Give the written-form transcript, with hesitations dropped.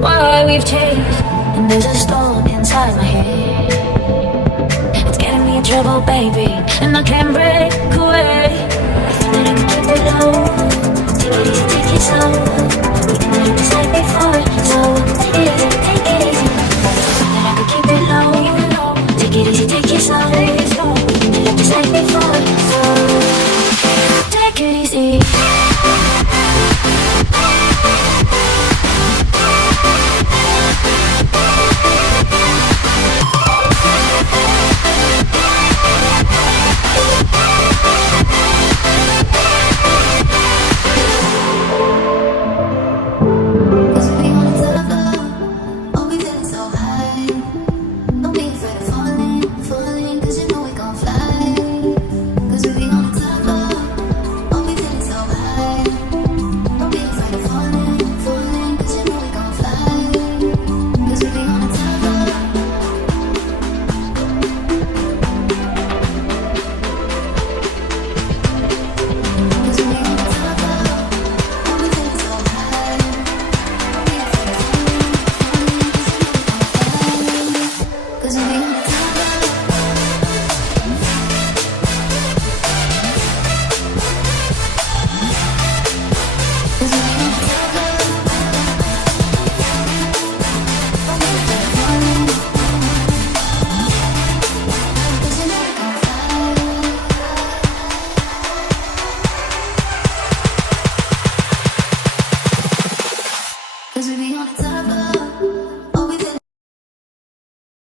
why we've changed. And there's a storm inside my head. It's getting me in trouble, baby, and I can't break away. I thought that I could keep it low, take it easy, take it slow. We ended up just like before, so take it easy, take it easy. I thought that I could keep it low, take it easy, take it slow.